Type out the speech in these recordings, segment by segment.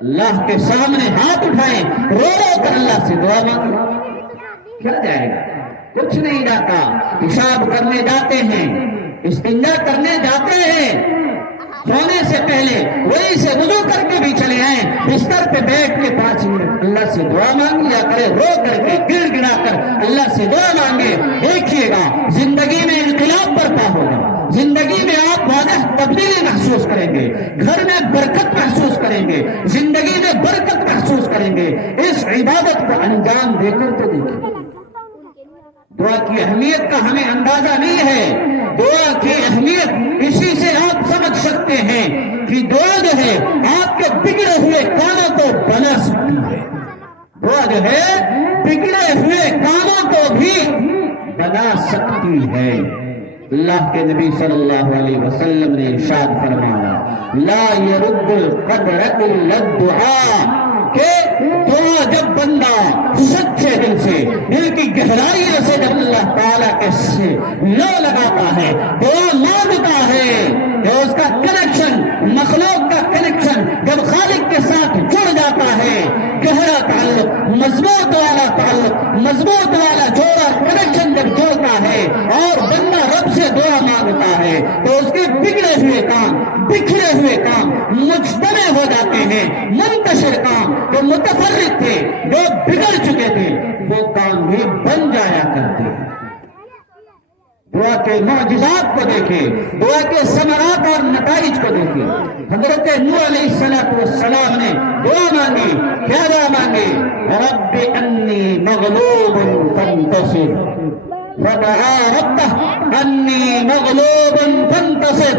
اللہ کے سامنے ہاتھ اٹھائیں، رو رو کر اللہ سے دعا مانگیں، کیا جائے گا؟ کچھ نہیں جاتا۔ پیشاب کرنے جاتے ہیں، استنجا کرنے جاتے ہیں، سونے سے پہلے وہی سے وضو کر کے بھی چلے آئیں، بستر پہ بیٹھ کے 5 منٹ اللہ سے دعا مانگ لیا کرے، رو کر کے گڑ گڑا کر اللہ سے دعا مانگے۔ دیکھیے گا زندگی میں انقلاب برپا ہوگا، زندگی میں آپ واضح تبدیلی محسوس کریں گے، گھر میں برکت محسوس کریں گے، زندگی میں برکت محسوس کریں گے۔ اس عبادت کو انجام دے کر تو دیکھیں۔ دعا کی اہمیت کا ہمیں اندازہ نہیں ہے۔ دعا کی اہمیت اسی سے آپ سمجھ سکتے ہیں کہ دعا جو ہے آپ کے بگڑے ہوئے کاموں کو بنا سکتی ہے۔ دعا جو ہے بگڑے ہوئے کاموں کو بھی بنا سکتی ہے۔ اللہ کے نبی صلی اللہ علیہ وسلم نے ارشاد فرمایا، لا يرد القدر الا الدعاء، کہ دعا جب بندہ سچے دل سے، دل کی گہرائیوں سے جب اللہ تعالیٰ کے سے لو لگاتا ہے، دعا مانگتا ہے، جو اس کا کنیکشن، مخلوق کا کنیکشن جب خالق کے ساتھ جڑ جاتا ہے، گہرا تعلق، مضبوط والا تعلق، مضبوط والا جوڑا کنیکشن جب جوڑتا ہے اور بندہ رب سے دعا مانگتا ہے، تو اس کے بگڑے ہوئے کام، بکھرے ہوئے کام مجتمع ہو جاتے ہیں۔ منتشر کام جو متفرق تھے، جو بگڑ چکے تھے، وہ کام بھی بن جایا کرتے ہیں۔ دعا کے معجزات کو دیکھیں، دعا کے ثمرات اور نتائج کو دیکھیں۔ حضرت نوح علیہ السلام نے دعا مانگی، کیا دعا مانگی؟ رب انی مغلوب فانتصر، فدعا ربہ انی مغلوب فانتصر۔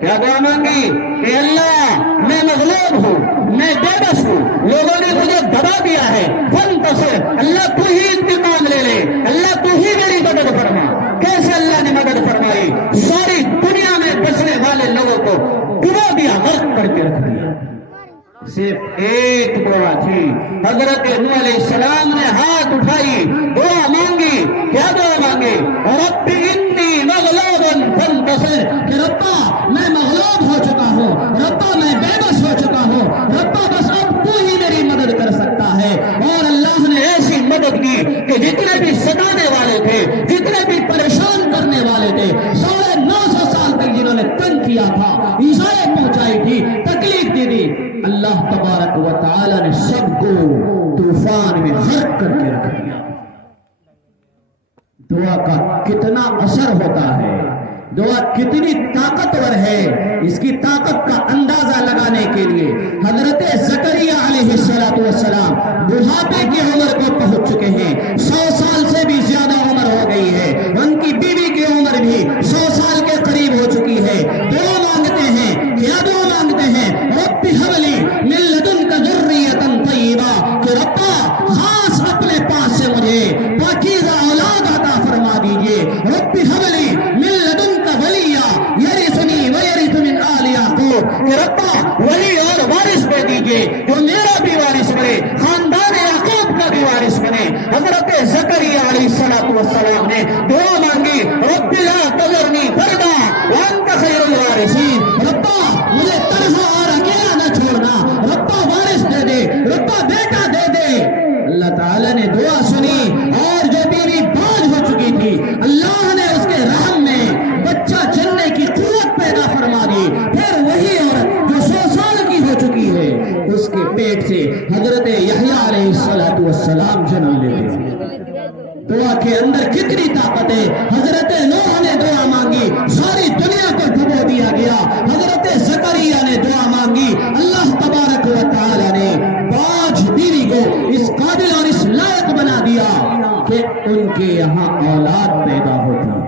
کیا دعا مانگی کہ اللہ میں مغلوب ہوں، میں بے بس ہوں، لوگوں نے مجھے دبا دیا ہے، فانتصر، اللہ تو ہی انتقام لے لے، اللہ تو ہی میری مدد فرما۔ کیسے اللہ نے مدد فرمائی؟ ساری دنیا میں بسنے والے لوگوں کو ڈبا دیا، غرق کر کے رکھ دیا۔ صرف ایک دعا تھی، حضرت نوح علیہ السلام نے ہاتھ اٹھائی، دعا مانگی، کیا دعا مانگی؟ رب انی مغلوب فانتصر، کہ ربا میں مغلوب ہو چکا ہوں، ربا میں بے بس ہو چکا ہوں، ربا بس اب تو ہی میری مدد کر سکتا ہے۔ اور اللہ نے ایسی مدد کی کہ جتنے بھی ستانے والے تھے، جتنے بھی پریشان کرنے والے تھے، 950 سال تک جنہوں نے تنگ کیا تھا، ایذائیں پہنچائی تھی، تکلیف دی تھی، اللہ تبارک و تعالی نے سب کو طوفان میں غرق کر کے رکھ دیا۔ دعا کا کتنا اثر ہوتا ہے، دعا کتنی طاقتور ہے، اس کی طاقت کا اندازہ لگانے کے لیے حضرت زکریا علیہ السلام بڑھاپے کی عمر کو پہنچ چکے ہیں، 100 سال سے بھی زیادہ عمر ہو گئی ہے، ان کی بیوی کی عمر بھی 100 سال کے قریب ہو چکی ہے۔ دعا مانگتے ہیں، کیا دعا مانگتے ہیں؟ رب هب لي من لدنك ذرية طيبة، کہ ربا خاص اپنے پاس سے مجھے پاکیزہ اولاد عطا فرما دیجئے۔ رب هب لي من لدنك وليا يرثني ويرث من آل يعقوب، کہ ربا ولی اور وارث دے دیجئے جو میرا بھی وارث بنے، خاندان یعقوب کا بھی وارث بنے۔ حضرت زکریا علیہ السلام نے دعا مانگی، رب لا تذرنی فردا وانت خیر الوارثین، ربا مجھے تنہا اور اکیلا نہ چھوڑنا، ربا وارث دے دے، ربا بیٹا دے دے۔ اللہ تعالیٰ نے دعا سنی، اور جو بیوی باج ہو چکی تھی، اللہ نے اس کے رحم میں بچہ جننے کی قوت پیدا فرما دی۔ پھر وہی عورت جو 100 سال کی ہو چکی ہے، اس کے پیٹ سے حضرت یحییٰ علیہ السلام جنم لیتے۔ دعا کے اندر کتنی طاقت ہے۔ حضرت نوح نے دعا مانگی، ساری دنیا کو ڈبو دیا گیا۔ حضرت زکریا نے دعا مانگی، اللہ تبارک و تعالی نے باج بیوی کو اس قابل اور اس لائق بنا دیا کہ ان کے یہاں اولاد پیدا ہوتی ہے۔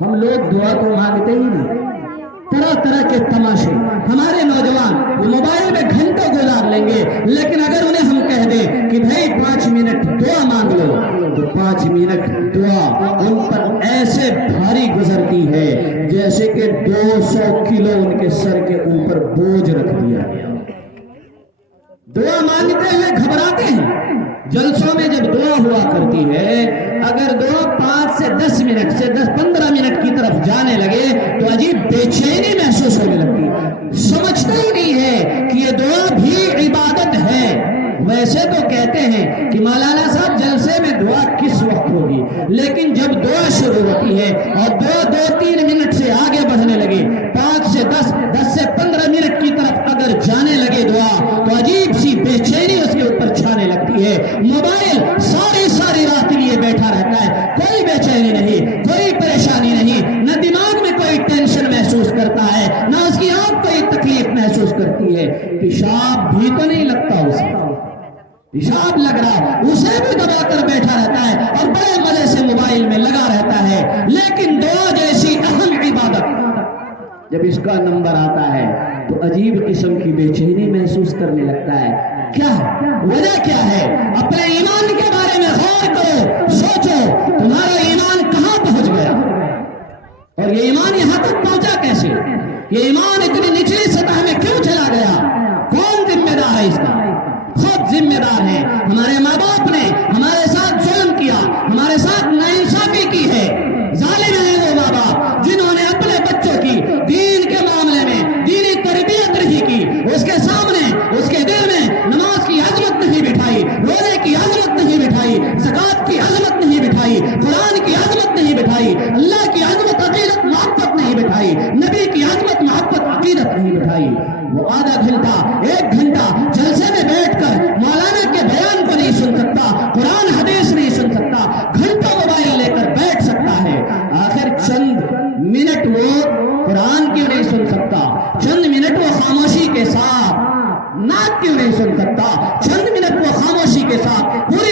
ہم لوگ دعا تو مانگتے ہی نہیں، طرح طرح کے تماشے۔ ہمارے نوجوان موبائل میں گھنٹوں گزار لیں گے، لیکن اگر انہیں ہم کہہ دیں کہ بھائی 5 منٹ دعا مانگ لو، تو 5 منٹ دعا ان پر ایسے بھاری گزرتی ہے جیسے کہ 200 کلو ان کے سر کے اوپر بوجھ رکھ دیا گیا۔ دعا مانگتے ہوئے گھبراتے ہیں۔ جلسوں میں جب دعا ہوا کرتی ہے، اگر دعا 5 سے 10 منٹ سے 10-15 منٹ کی طرف جانے لگے تو عجیب بے چینی محسوس ہونے لگتی، سمجھتے ہی نہیں ہے کہ یہ دعا بھی ہیں کہ مولانا صاحب جلسے میں دعا کس وقت ہوگی، لیکن جب دعا شروع ہوتی ہے اور دو تین منٹ سے آگے بڑھنے لگے، 5 سے 10 سے 15 منٹ کی طرف اگر جانے لگے دعا، تو عجیب سی بے چینی اس کے اوپر چھانے لگتی ہے۔ موبائل ساری رات کے لیے بیٹھا رہتا ہے، کوئی بے چینی نہیں، کوئی پریشانی نہیں، نہ دماغ میں کوئی ٹینشن محسوس کرتا ہے، نہ اس کی آنکھ کوئی تکلیف محسوس کرتی ہے۔ پیشاب بھی تو نہیں لگتا اسے، پیشاب لگ رہا اسے بھی دبا کر بیٹھا رہتا ہے اور بڑے مزے سے موبائل میں لگا رہتا ہے۔ لیکن دعا جیسی اہم عبادت جب اس کا نمبر آتا ہے تو عجیب قسم کی بے چینی محسوس کرنے لگتا ہے۔ کیا وجہ کیا ہے؟ اپنے ایمان کے بارے میں غور کرو، سوچو تمہارا ایمان کہاں پہنچ گیا اور یہ ایمان یہاں تک پہنچا کیسے؟ یہ ایمان اتنی نچلی سطح میں کیوں چلا گیا؟ کون ذمہ دار ہے اس کا؟ خود ذمہ دار ہیں۔ ہمارے ماں باپ نے ہمارے ساتھ ظلم کیا، ہمارے ساتھ ناانصافی کی ہے۔ ظالم ہیں وہ ماں باپ جنہوں نے اپنے بچوں کی دین کے معاملے میں دینی تربیت نہیں کی، اس کے سامنے اس کے دل میں نماز کی عظمت نہیں بٹھائی، روزے کی عظمت نہیں بٹھائی، زکوٰۃ کی عظمت نہیں بٹھائی، قرآن کی عظمت نہیں بٹھائی، اللہ کی عظمت عقیدت محبت نہیں بٹھائی، نبی کی عظمت محبت عقیدت نہیں بٹھائی۔ وہ آدھا گھنٹہ 1 گھنٹہ جلسے میں بیٹھ کر مولانا کے بیان کو نہیں سن سکتا، قرآن حدیث نہیں سن سکتا، گھنٹوں موبائل لے کر بیٹھ سکتا ہے، آخر چند منٹ وہ قرآن کیوں نہیں سن سکتا؟ چند منٹ وہ خاموشی کے ساتھ نعت کیوں نہیں سن سکتا؟ چند منٹ وہ خاموشی کے ساتھ پوری